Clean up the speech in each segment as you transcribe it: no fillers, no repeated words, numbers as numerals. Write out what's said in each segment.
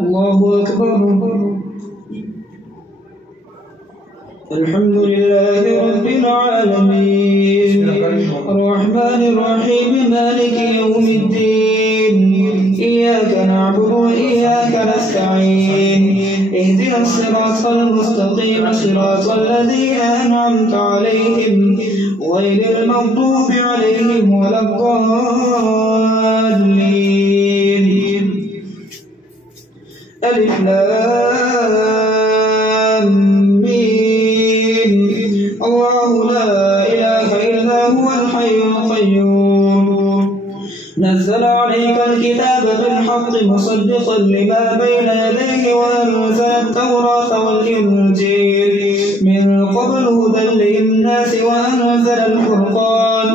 الله أكبر. الحمد لله رب العالمين الرحمن الرحيم مالك يوم الدين إياك نعبد وإياك نستعين اهدنا الصراط المستقيم صراط الذين أنعمت عليهم غير المغضوب عليهم ولا الضالين. ألف لام ميم الله لا إله إلا هو الحي القيوم نزل عليك الكتاب بالحق مصدقا لما بين يديه وأنزل التوراة والإنجيل من قبل هدى للناس وأنزل الفرقان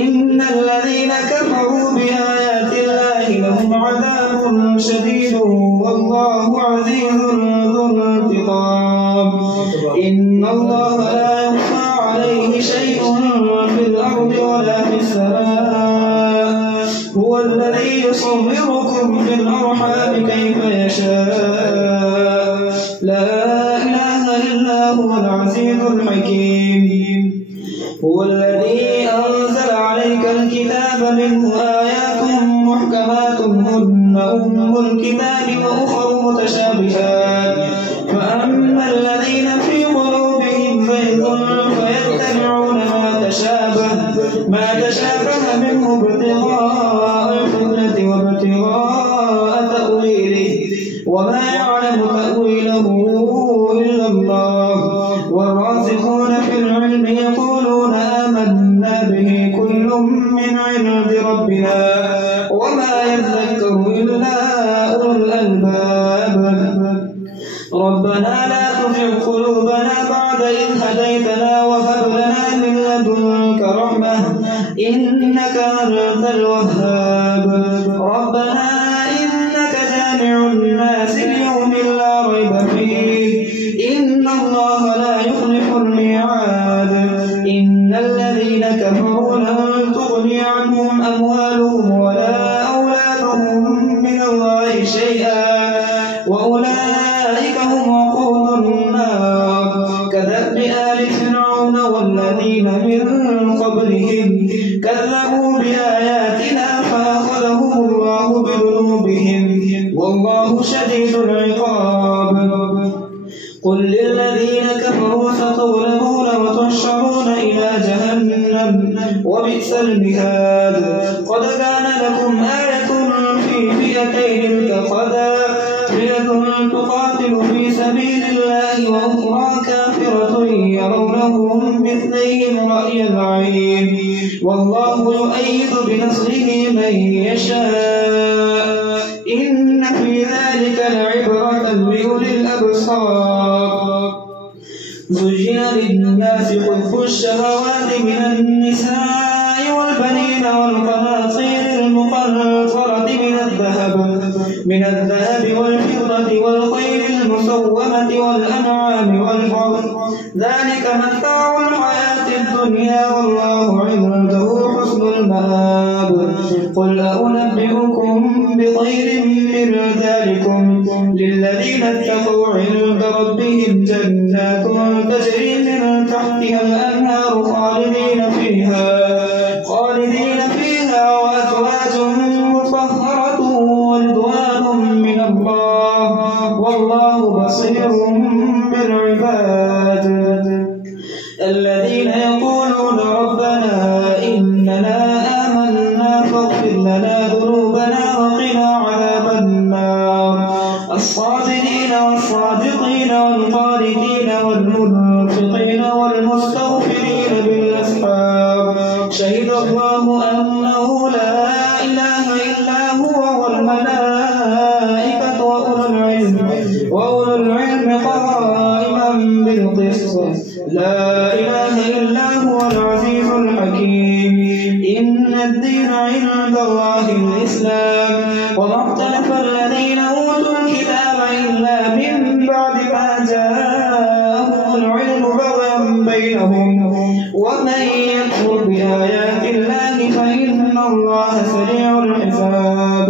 إن الذين كفروا بآيات الله لهم عذاب شديد والله عزيز ذو انتقام. إن الله لا يخفى عليه شيء في الأرض ولا في السماء هو الذي يصوركم في الأرحام كيف يشاء لا إله إلا هو العزيز الحكيم. هو الذي أنزل عليك الكتاب منه آيات محكمات هن أم الكتاب وأخر متشابهات فأما الذين في قلوبهم زيغ فيتبعون ما تشابه منه ابتغاء الفتنة وابتغاء تأويله وما يعلم تأويله إلا الله والراسخون في العلم يقولون آمنا به كل من عند ربنا وما يذكر إلا أولو الألباب. ربنا لا تزغ قلوبنا بعد إذ هديتنا وهب لنا من لدنك رحمة إنك أنت الوهاب. ربنا إنك جامع الناس ليوم لا ريب فيه إن الله لا يخلف الميعاد. إن الذين كفروا لن تغني عنهم أموالهم ولا أولادهم من الله شيئا وأولئك هم وقود النار كدأب آل فرعون والذين من قبلهم كذبوا بآياتنا فأخذهم الله بذنوبهم والله شديد العقاب. قل للذين كفروا ستغلبون وتحشرون إلى جهنم وبئس المهاد. قد كان لكم آية في فئتين التقتا فئة تقاتل في سبيل الله وأخرى كافرة يرونهم مثليهم رأي العين والله يؤيد بنصره من يشاء إن في ذلك لعبرة لأولي الأبصار. زين للناس حب الشهوات من النساء والبنين والقناطير المقنطرة من الذهب والفضة والخيل المسومة والأنعام والحرث ذلك متاع الحياة الدنيا والله عنده حسن المآب. قل أنبئكم بخير من ذلكم للذين اتقوا عند ربهم جنات تجري من تحتها الأنهار خالدين فيها وأزواج مطهرة ورضوان من الله والله بصير بالعباد. الذين يقولون ربنا إننا آمنا فاغفر لنا ذنوبنا وقنا عذاب النار. الصابرين والصادقين والقانتين والمنفقين والمستغفرين بالأسحار شهد الله أنه لا إله إلا هو والملائكة وأولو العلم قائما بالقسط لا إله إلا هو العزيز الحكيم. إن الدين عند الله الإسلام وما اختلف الذين أوتوا الكتاب إلا من بعد ما جاءهم العلم بغيا بينهم ومن يكفر بآيات الله فإن الله سريع الحساب.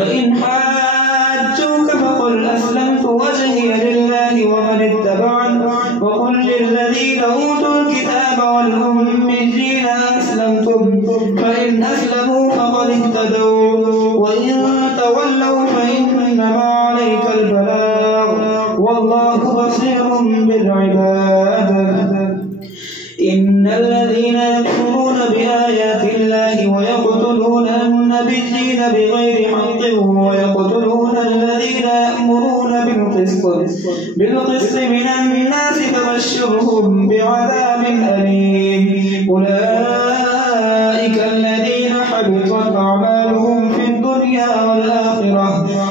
فإن حاجوك فقل أسلمت وجهي لله ومن اتبعني وقل للذين أوتوا الكتاب والأميين أسلمتم فإن أسلموا فقد اهتدوا وإن تولوا فإنما عليك البلاغ والله بصير بالعباد. إن الذين يكفرون بآيات الله ويقتلون النبيين بغير حق ويقتلون الذين يأمرون بالقسط من الناس فبشرهم بعذاب أليم. أولئك الذين حبطت أعمالهم في الدنيا والآخرة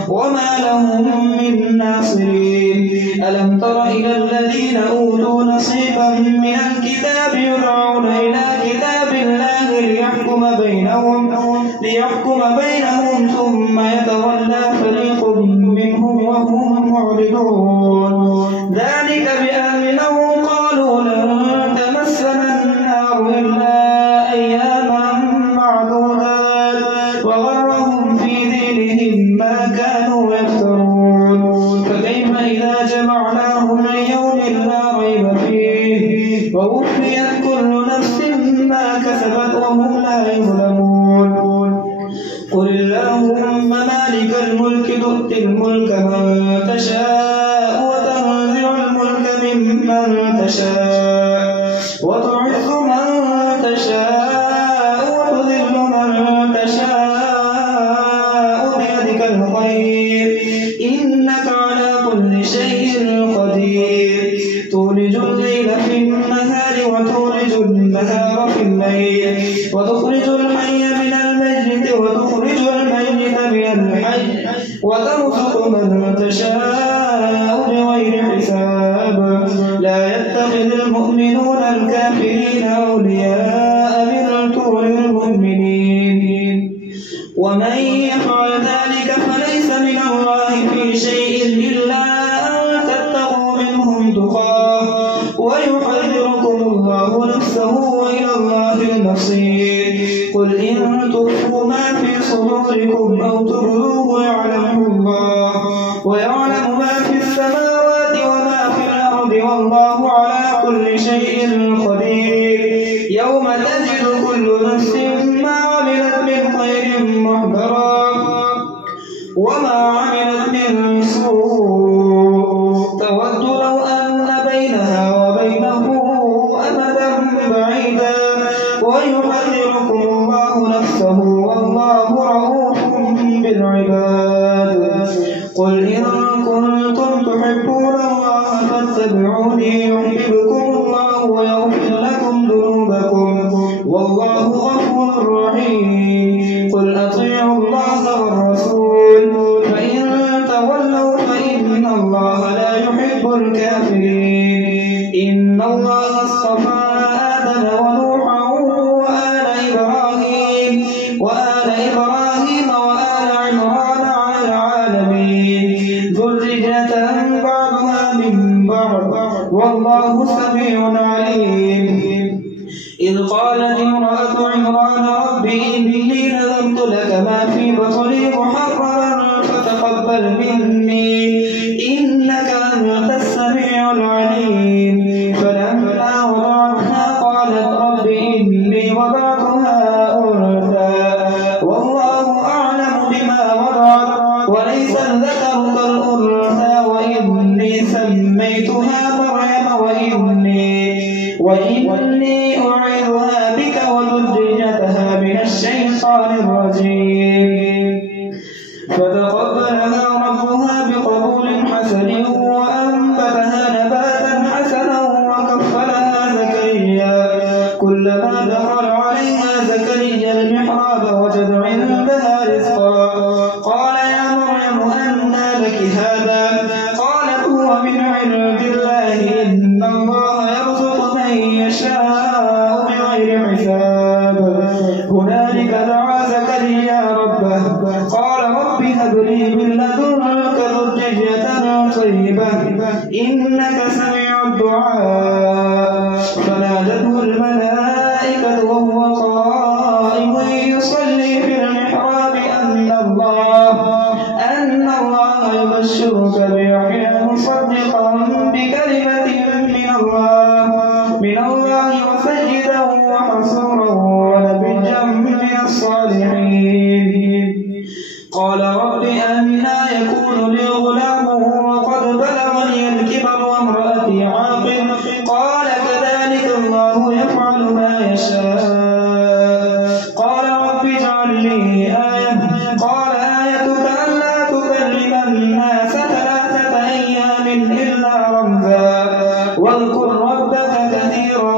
وما لهم من ناصرين. ألم تر إلى الذين أوتوا نصيبا من الكتاب يدعون إلى كتاب الله ليحكم بينهم ثم يتولى فريق منهم وهم معرضون. ذلك بأنهم قالوا لن تمسنا النار إلا أياما معدودات وغرهم في دينهم ما كانوا يفترون. فكيف إذا جمعناهم ليوم لا ريب فيه ووفيت كل نفس ما كسبت وهم لا يظلمون. قل اللهم مالك الملك تؤتي الملك من تشاء وتنزع الملك ممن تشاء وتعز من تشاء وتذل من تشاء بيدك الخير إنك على كل شيء قدير. تولج الليل في النهار وتولج النهار في الليل وتخرج الحي من الميت وتخرج الميت من الحي وترزق من تشاء بغير حساب. لا يتخذ المؤمنون الكافرين أولياء من دون المؤمنين ومن يفعل ذلك فليس من الله في شيء إلا أن تتقوا منهم تقاه ويحذركم الله نفسه وإلى الله المصير. قل إن تخفوا ما في صدوركم أو تبدوه يعلمه الله ويعلم ما في السماوات وما في الأرض والله على كل شيء قدير. يوم تجد كل نفس ما عملت من خير محضرا وما عملت من سوء تود لو أن بينها وبينه أمدا بعيدا ويحذركم الله نفسه والله رؤوف بالعباد. قل إن كنتم تحبون الله فاتبعوني يحببكم الله ويغفر لكم ذنوبكم والله غفور رحيم. قل أطيعوا الله والرسول فإن تولوا فإن الله لا يحب الكافرين. إن الله اصطفى آدم ونوحا وآل إبراهيم وآل عمران على العالمين ذرية بعضها من بعض والله سميع عليم. إذ قالت امرأة عمران رب إني نذرت لك ما في بطني محررا فتقبل مني إنك أنت السميع العليم. فلما وضعتها قالت رب إني وضعتها أنثى والله أعلم بما وضعت وليس الذكر كالأنثى وإني سميتها مريم وإني أعيذها بك وذريتها من الشيطان الرجيم. فتقبلها ربها بقبول حسن وأنبتها نباتا حسنا وكفلها زكريا. كلما دخل عليها زكريا المحراب وجد عندها رزقا قال يا مريم أنى لك هذا قالت هو من عند الله إن الله يرزق من يشاء بغير حساب. هنالك دعا زكريا ربه قال رب هب لي من لدنك ذرية طيبة إنك سميع الدعاء. فنادته الملائكة وهو قائم يصلي في المحراب أن الله أن الله يبشرك بيحيى مصدقا بكلمة من الله وسيدا وحصورا ونبيا من الصالحين. قال رب أنى يكون لي غلام وقد بلغني الكبر وامرأتي عاقر. قال كذلك الله يفعل ما يشاء. قال رب اجعل لي آية. قال آيتك ألا تكلم الناس 3 أيام إلا رمزا واذكر ربك كثيرا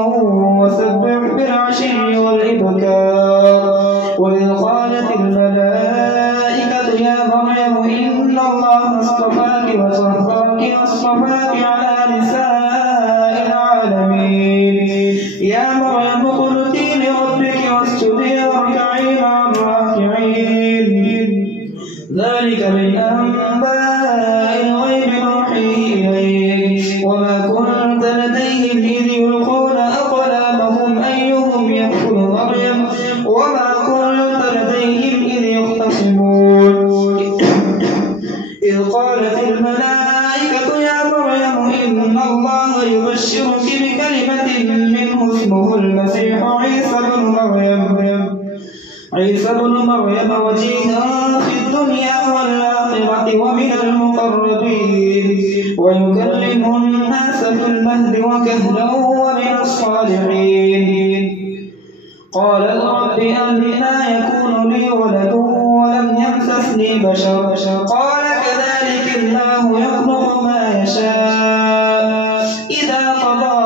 وسبح بالعشي والإبكار. وإذ قالت الملائكة يا مريم إن الله اصطفاك وطهرك واصطفاك على نساء العالمين. يا مريم اقنتي لربك واسجدي واركعي مع الراكعين. ذلك من أنباء الغيب نوحيه إليك وما كنت لديهم إذ يلقون أقلامهم أيهم يكفل مريم وما كنت لديهم إذ يختصمون. إذ قالت الملائكة يا مريم إن الله يبشرك بكلمة منه اسمه المسيح عيسى بن مريم وجيها في الدنيا والآخرة ومن المقربين ويكلم الناس في المهد وكهلا ومن الصالحين. قال رب أنى يكون لي ولد ولم يمسسني بشر. قال كذلك الله يخلق ما يشاء إذا قضى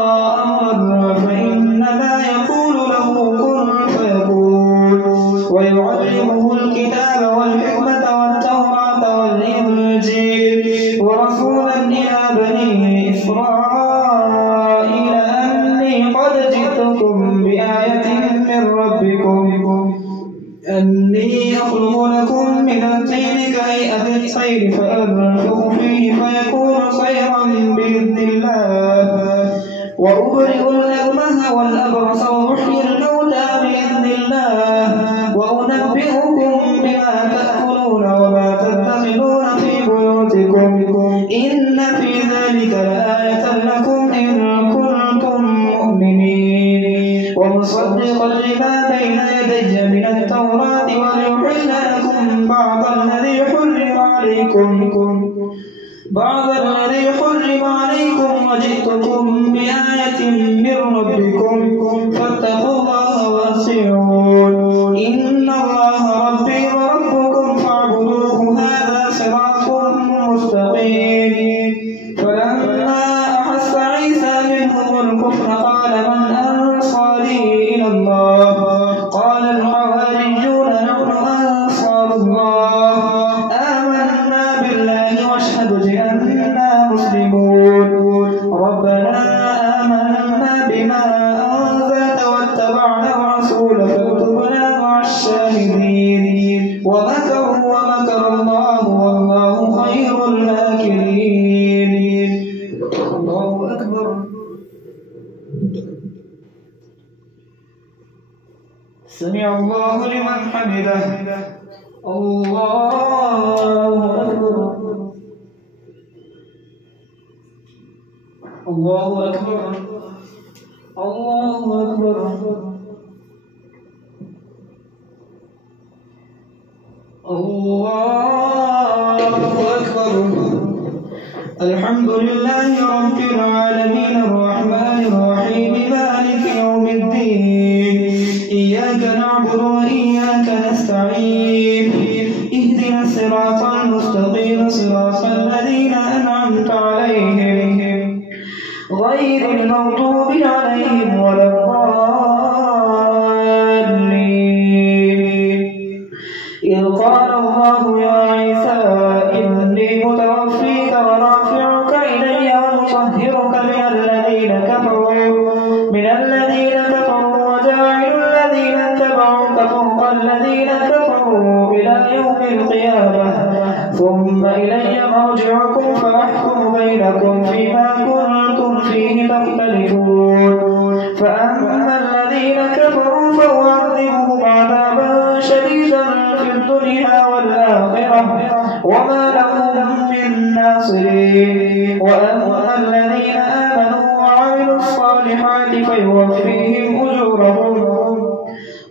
أمرا فإنما يقول له كن فيكون. ويعلمه الكتاب والحكمة والتوراة والإنجيل ورسولا إلى بني إسرائيل أني قد جئتكم بآية من ربكم أني أخلق لكم من الطين كهيئة الطير فأنفخ فيه فيكون طيرا بإذن الله وأبرئ الأكمه والأبرص وأحيي الموتى بإذن الله وأنبئكم بما تأكلون وما تدخرون في بيوتكم إن في ذلك لآية لكم إن كنتم مؤمنين. ومصدقا لما بين يدي من التوراة وليحل لكم بعض الذي حرم عليكم وجئتكم بآية من ربكم فاتقوا الله وأطيعون. إن الله ربي وربكم فاعبدوه هذا صراط مستقيم. فلما أحس عيسى منهم الكفر قال من أنصاري إلى الله؟ قال الحواريون نحن أنصار الله آمنا بالله واشهد بأننا مسلمون. ربنا آمنا بما أنزلت واتبعنا الرسول فاكتبنا مع الشاهدين. ومكروا ومكر الله والله خير الماكرين. الله أكبر. سمع الله لمن حمده. الله أكبر. الله أكبر. الله أكبر. الله أكبر. الحمد لله رب العالمين الرحمن الرحيم مالك يوم الدين. إياك نعبد وإياك نستعين. اهدنا الصراط المستقيم صراط الذين أنعمت عليهم غير المغضوب عليهم ولا الضالين. إذ قال الله يا عيسى إني متوفيك ورافعك إلي ومطهرك من الذين كفروا وجاعل الذين اتبعوك فوق الذين كفروا إلى يوم القيامة ثم إلي مرجعكم فأحكم بينكم فيما كنتم فيه تختلفون. فأما الذين كفروا فأعذبهم عذابا شديدا في الدنيا والآخرة وما لهم من ناصرين. وأما الذين آمنوا وعملوا الصالحات فيوفيهم أجورهم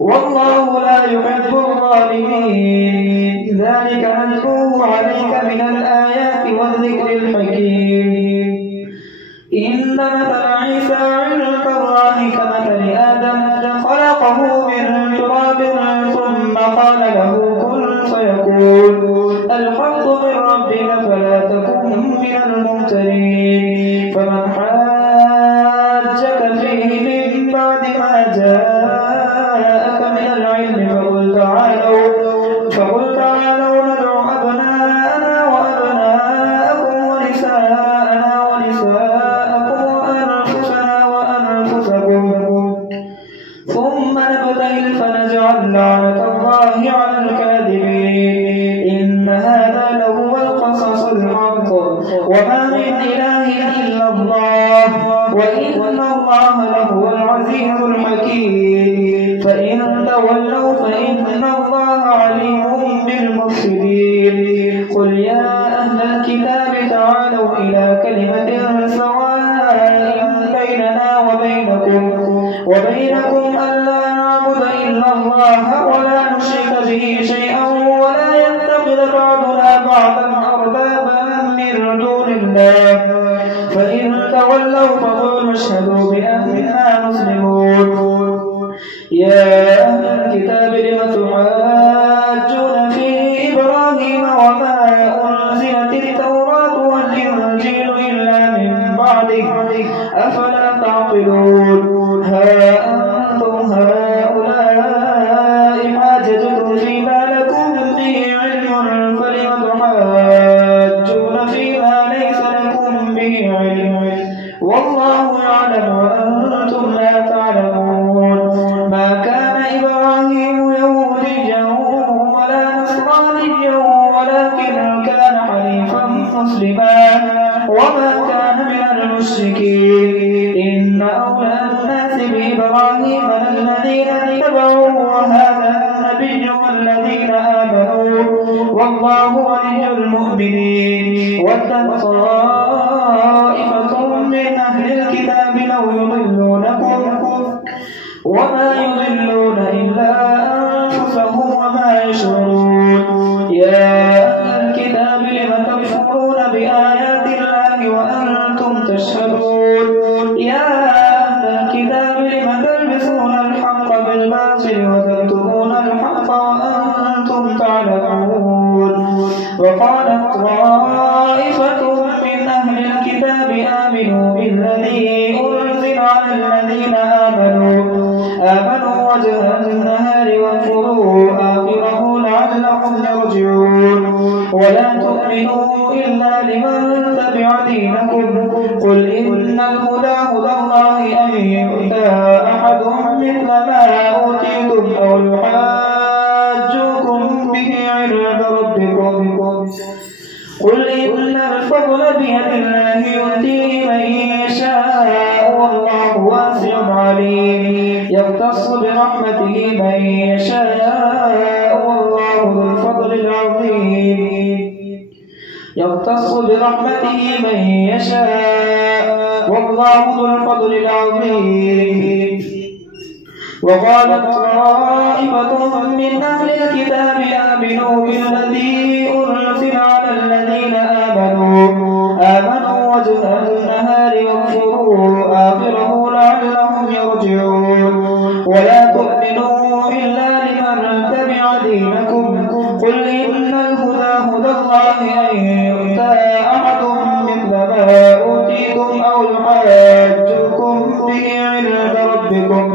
والله لا يحب الظالمين. ذلك نتلوه عليك من الآيات والذكر الحكيم. إن مثل عيسى عند الله كمثل آدم خلقه من تراب ثم قال له كن فيكون. الحق من ربك فلا تكن من الممترين. فمن حاجك فيه من بعد ما جاءك من العلم فقل تعالوا ندعو أبناءنا وأبناءكم ونساءنا ونساءكم وأنفسنا وأنفسكم ثم نبتهل فنجعل لعنة الله على الكاذبين. إن هذا لهو القصص الحق وما من إله إلا الله وإن الله لهو العزيز الحكيم. فإن تولوا فإن الله عليم بالمفسدين. قل يا أهل الكتاب تعالوا إلى كلمة سواء بيننا وبينكم ألا نعبد إلا الله ولا نشرك به شيئا ولا يتخذ بعضنا بعضا أربابا من دون الله. فإن تولوا فقولوا اشهدوا بأننا مسلمون. يا أهل الكتاب لم تحاجون في إبراهيم وما أنزلت التوراة والإنجيل إلا من بعده أفلا تعقلون. ها أنتم هؤلاء حاججتم فيما لكم به علم فلم تحاجون فيما ليس لكم به علم والله يعلم وأنتم لا تعلمون. ما كان إبراهيم يهوديا ولا نصرانيا ولكن كان حنيفا مسلما وما كان من المشركين. إن أولى الناس بإبراهيم الذين اتبعوه وهذا النبي والذين آمنوا والله ولي المؤمنين. ودت طائفة من أهل الكتاب لو يضلونكم وما يضلون إلا أنفسهم وما يشعرون. يا أهل الكتاب لم تكفرون بآيات الله وأنتم تشهدون. يا أهل الكتاب لم تلبسون الحق بالباطل وتكتمون الحق وأنتم تعلمون. وقالت طائفة من أهل الكتاب آمنوا بالذي أنزل على الذين آمنوا وجه النهار واكفروا آخره لعلهم يرجعون. ولا تؤمنوا إلا لمن تبع دينكم. قل إن الهدى هدى الله أن يؤتى أحد مثل ما أوتيتم أو يحاجوكم به عند ربكم. قل إن الفضل بيد الله يؤتيه من يشاء والله واسع عليم. يختص برحمته من يشاء والله ذو الفضل العظيم. يختص برحمته من يشاء والله ذو الفضل العظيم. وقالت طائفة من أهل الكتاب آمنوا بالذي أنزل على الذين آمنوا وجه النهار واكفروا آخره لعلهم يرجعون. ولا تؤمنوا إلا لمن تبع دينكم. قل إن الهدى هدى الله أن يؤتى أحد مثل ما أوتيتم أو يحاجوكم به عند ربكم.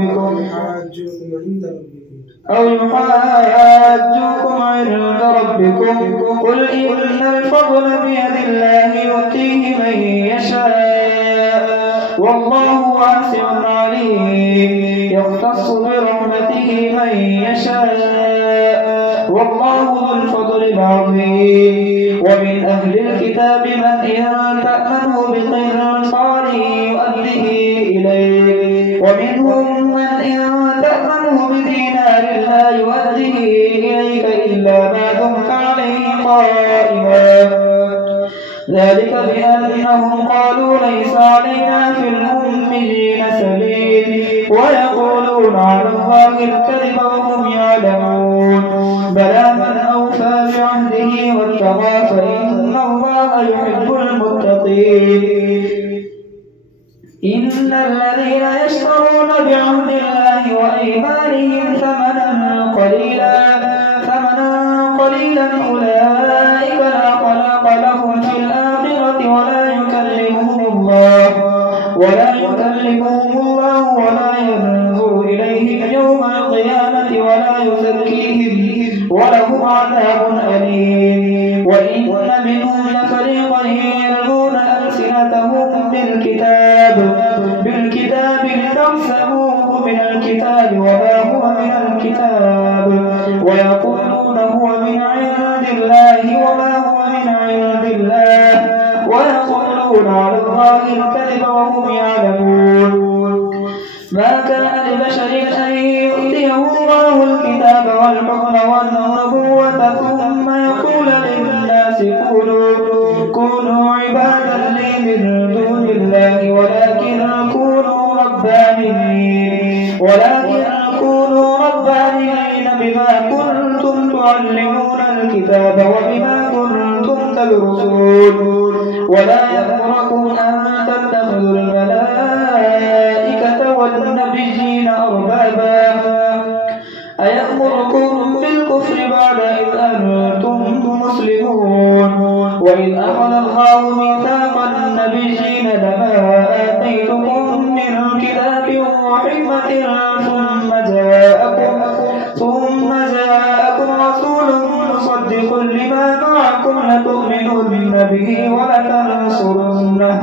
قل إن الفضل بيد الله يؤتيه من يشاء والله واسع عليم. يختص برحمته من يشاء والله ذو الفضل العظيم. ومن أهل الكتاب من إن تأمنه بقنطار يؤديه إليك ومنهم من إن تأمنه بدينار لا يؤديه إليك إلا ما دمت عليه قائما ذلك بأنهم قالوا ليس علينا في الأميين سبيل ويقولون على الله الكذب وهم يعلمون بلى من أوفى بعهده واتقى فإن الله يحب المتقين إن الذين يشترون بعهد الله وأيمانهم ثمنا قليلا أولئك لا خلاق لهم في الآخرة ولا يكلمهم الله ولا ينظر إليهم يوم القيامة ولا يزكيهم ولهم عذاب أليم وإن منهم لفريقا يلوون ألسنتهم بالكتاب لتحسبوه من الكتاب وما هو من الكتاب ويقولون هو من عند الله وما هو من عند الله ويقولون على الله الكذب وهم يعلمون ما كان لبشر أن يؤتيه الله الكتاب والحكم والنبوة ثم يقول للناس كونوا عبادا لي من دون الله ولكن كونوا ربانيين بما كنتم تعلمون الكتاب وبما كنتم تدرسون ولا يأمركم أن تتخذوا الملائكة والنبيين أربابا أيأمركم بالكفر بعد إذ أنتم مسلمون وإذ أخذ الله ميثاق النبيين لما آتيتكم من كتاب وحكمة ثم جاءكم رسول مصدق لما معكم لتؤمنن به ولتنصرنه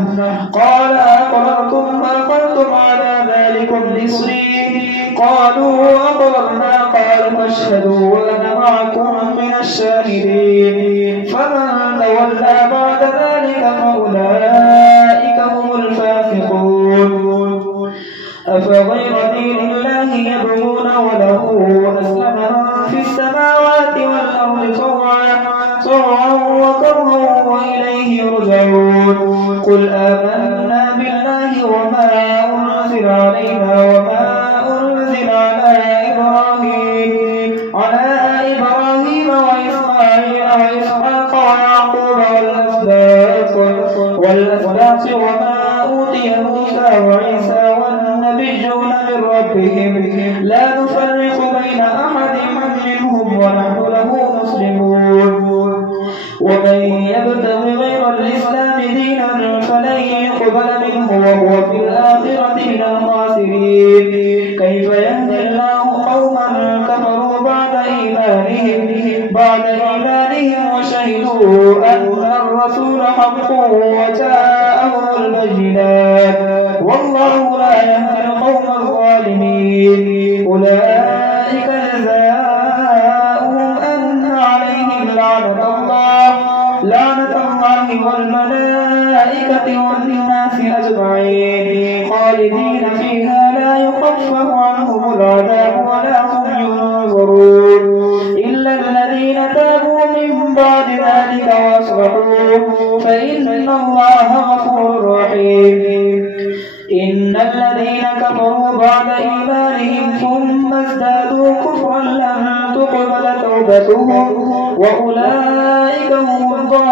قال أقررتم فأقررتم على ذلكم إصري قالوا أقررنا قال فاشهدوا وأنا معكم من الشاهدين فمن تولى بعد ذلك فأولئك هم الفاسقون أفغير دين الله يبغون وله أسلم من في السماوات والأرض طوعا وكرها وإليه يرجعون قل آمنا بالله وما أنزل علينا وما أنزل على إبراهيم وإسماعيل وإسحاق ويعقوب والأسباط وما أوتي موسى وعيسى والنبيون من ربهم لا نفرق بين أحد منهم ونحن له مسلمون ومن يبتغ غير الإسلام دينا فلن يقبل منه وهو في الآخرة من الخاسرين كيف يهدي الله قوما كفروا بعد إيمانهم وشهدوا أن الرسول حق وجاءهم البينات والله لا يهدي القوم الظالمين أولئك جزاؤهم أن عليهم لعنة الله والملائكة والناس أجمعين خالدين فيها لا يخفف عنهم العذاب ولا هم ينظرون إلا الذين تابوا من بعد ذلك وأصلحوا فإن الله غفور رحيم إن الذين كفروا بعد إيمانهم ثم ازدادوا كفرا لن تقبل توبتهم وأولئك هم الضالون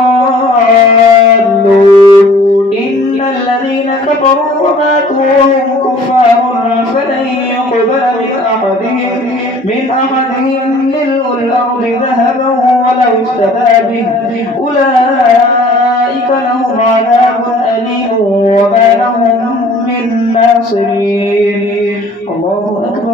إن الذين كفروا وماتوا وهم كفار فلن يقبل من أحدهم ملء الأرض ذهبا ولو افتدى به أولئك لهم عذاب أليم وما لهم من ناصرين الله أكبر.